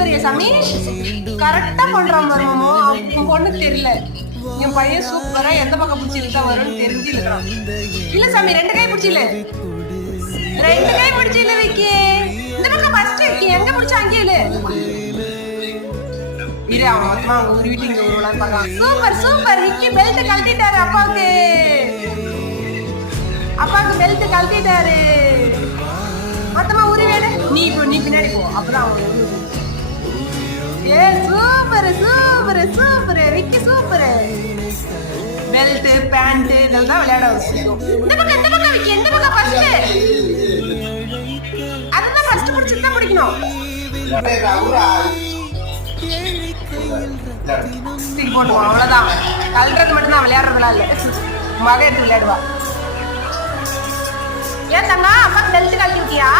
வரியா சாமி? கரெக்டா பண்றான் பாருமோ, பொண்ணுக்கு தெரியல. என் பையன் சூப்பரா எந்த பக்கம் பிடிச்சி இழுத்தா வரும்னு தெரிஞ்சு இழுக்கிறான். இல்ல சாமி, 2 கை பிடிச்சி இழு. 2 கை பிடிச்சி இழு விக்கி. இந்த பக்கம் ஃபர்ஸ்ட் விக்கி, எங்க பிடிச்சா அங்கே இழு. இரு, அவன் மொத்தமா அவங்க ஒரு வீட்டுக்கு வருவான்னு பார்க்கலாம். சூப்பர் சூப்பர் விக்கி, பெல்ட் கழட்டிட்டாரு அப்பாவுக்கு. அப்பாவுக்கு பெல்ட் கழட்டிட்டாரு. மொத்தமா உரி வேடு. நீ பின்னாடி போ, அப்பதான் அவங்க super super super Vicky, super. Belt pant இதெல்லாம் விளையாட வச்சிருக்கோம். இந்த பக்கம் விக்கி, இந்த பக்கம் ஃபர்ஸ்ட். அதுதான் ஃபர்ஸ்ட் பிடிச்சிட்டு தான் பிடிக்கணும். தூக்கி போட்டுவோம், அவ்வளவுதான். கல்றது மட்டும்தான், விளையாடுறதுலாம் இல்ல. மகை எடுத்து விளையாடுவா. ஏன் தங்க அம்மா பெல்ட் கழட்டி விட்டியா?